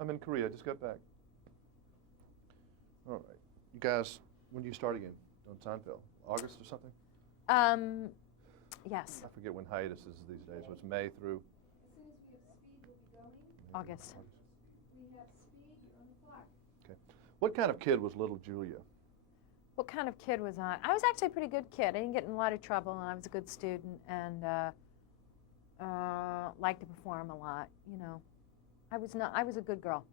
I'm in Korea. I just got back. All right. You guys, when do you start again on Seinfeld? August or something? Yes. I forget when hiatus is these days. It's May through? As soon as we have speed, we'll be going. August. We have speed, you're on the clock. Okay. What kind of kid was little Julia? What kind of kid was I? I was actually a pretty good kid. I didn't get in a lot of trouble, and I was a good student, and liked to perform a lot. You know, I was a good girl.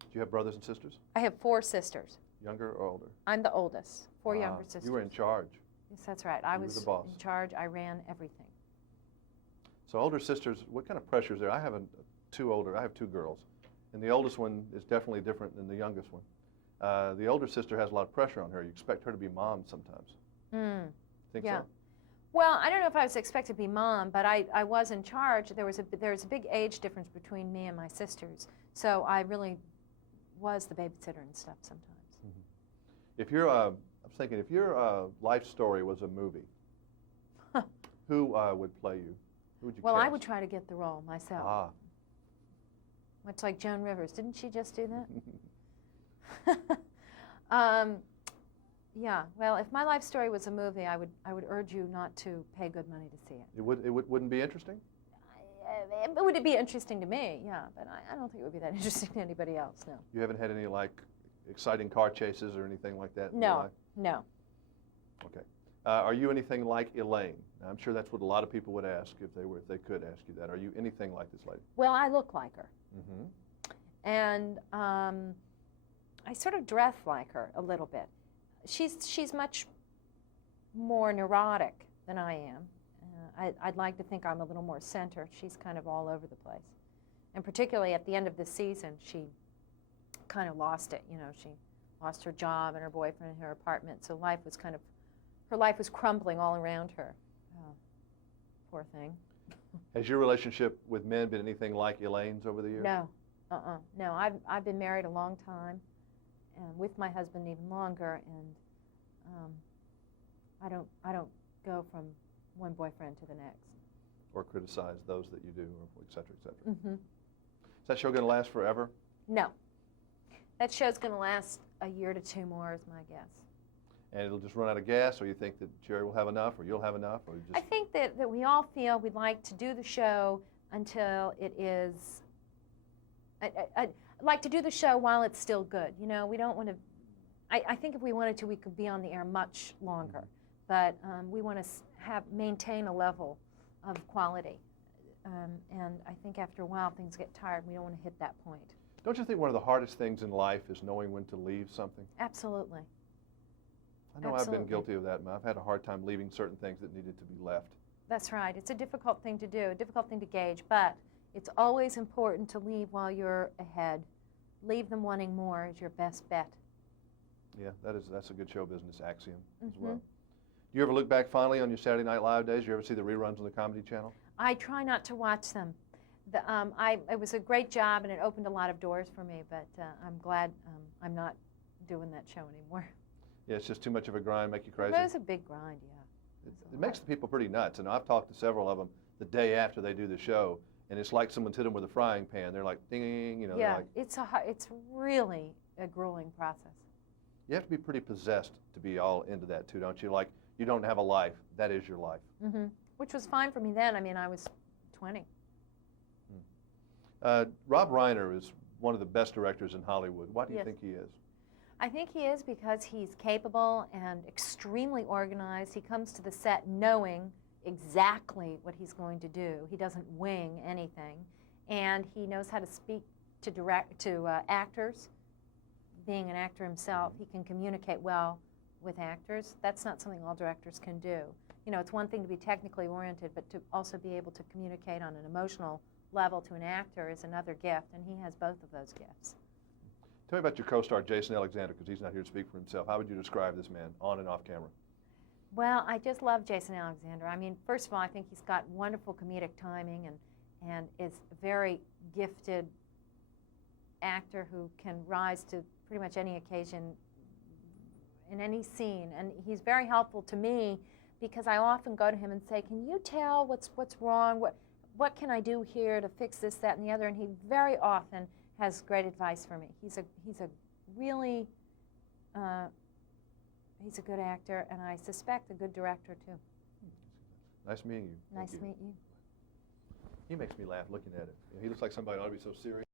Do you have brothers and sisters? I have 4 sisters. Younger or older? I'm the oldest. 4 younger sisters. You were in charge. Yes, that's right. I You were was the boss. in charge. I ran everything. So older sisters, what kind of pressure is there? I have I have 2 girls, and the oldest one is definitely different than the youngest one. The older sister has a lot of pressure on her. You expect her to be mom sometimes. Think Yeah. so? Well, I don't know if I was expected to be mom, but I was in charge. There was a big age difference between me and my sisters, so I really was the babysitter and stuff sometimes. If you're, I was thinking, if your life story was a movie, who would play you? Who would you Well, I cast? would try to get the role myself. Ah. Much like Joan Rivers. Didn't she just do that? Yeah. Well, if my life story was a movie, I would urge you not to pay good money to see it. It wouldn't be interesting? Would it be interesting to me? Yeah, but I don't think it would be that interesting to anybody else. No. You haven't had any like exciting car chases or anything like that in your No. life? No. Okay. Are you anything like Elaine? Now, I'm sure that's what a lot of people would ask if they could ask you that. Are you anything like this lady? Well, I look like her, Mm-hmm. and I sort of dress like her a little bit. She's much more neurotic than I am. I'd like to think I'm a little more center. She's kind of all over the place. And particularly at the end of the season, she kind of lost it. You know, she lost her job and her boyfriend and her apartment. So her life was crumbling all around her. Poor thing. Has your relationship with men been anything like Elaine's over the years? No, no. I've been married a long time, and with my husband even longer, and I don't go from one boyfriend to the next. Or criticize those that you do, or et cetera, et cetera. Mm-hmm. Is that show going to last forever? No, that show's going to last a year to 2 more, is my guess. And it'll just run out of gas, or you think that Jerry will have enough, or you'll have enough, or just... I think that we all feel we'd like to do the show until it is. I'd like to do the show while it's still good. You know, we don't want to. I think if we wanted to, we could be on the air much longer, but we want to maintain a level of quality. And I think after a while, things get tired. We don't want to hit that point. Don't you think one of the hardest things in life is knowing when to leave something? Absolutely. I know Absolutely. I've been guilty of that, and I've had a hard time leaving certain things that needed to be left. That's right. It's a difficult thing to do, a difficult thing to gauge, but it's always important to leave while you're ahead. Leave them wanting more is your best bet. Yeah, that's a good show business axiom as Mm-hmm. well. Do you ever look back fondly on your Saturday Night Live days? Do you ever see the reruns on the Comedy Channel? I try not to watch them. It was a great job, and it opened a lot of doors for me, but I'm glad I'm not doing that show anymore. Yeah, it's just too much of a grind, make you crazy. It was a big grind, yeah. It makes the people pretty nuts, and I've talked to several of them the day after they do the show, and it's like someone's hit them with a frying pan. They're like, ding, you know. Yeah, like, it's really a grueling process. you have to be pretty possessed to be all into that too, don't you? Like, you don't have a life. That is your life. Mm-hmm. Which was fine for me then. I mean, I was 20. Rob Reiner is one of the best directors in Hollywood. Why do you Yes. think he is? I think he is because he's capable and extremely organized. He comes to the set knowing exactly what he's going to do. He doesn't wing anything. And he knows how to speak to actors. Being an actor himself, he can communicate well with actors. That's not something all directors can do. You know, it's one thing to be technically oriented, but to also be able to communicate on an emotional level to an actor is another gift, and he has both of those gifts. Tell me about your co-star, Jason Alexander, because he's not here to speak for himself. How would you describe this man, on and off camera? Well, I just love Jason Alexander. I mean, first of all, I think he's got wonderful comedic timing and is a very gifted actor who can rise to pretty much any occasion in any scene. And he's very helpful to me because I often go to him and say, can you tell what's wrong? what can I do here to fix this, that, and the other? And he very often has great advice for me. He's a really, he's a good actor, and I suspect a good director, too. Nice meeting you. Thank Nice to you. meet you. He makes me laugh looking at it. He looks like somebody ought to be so serious.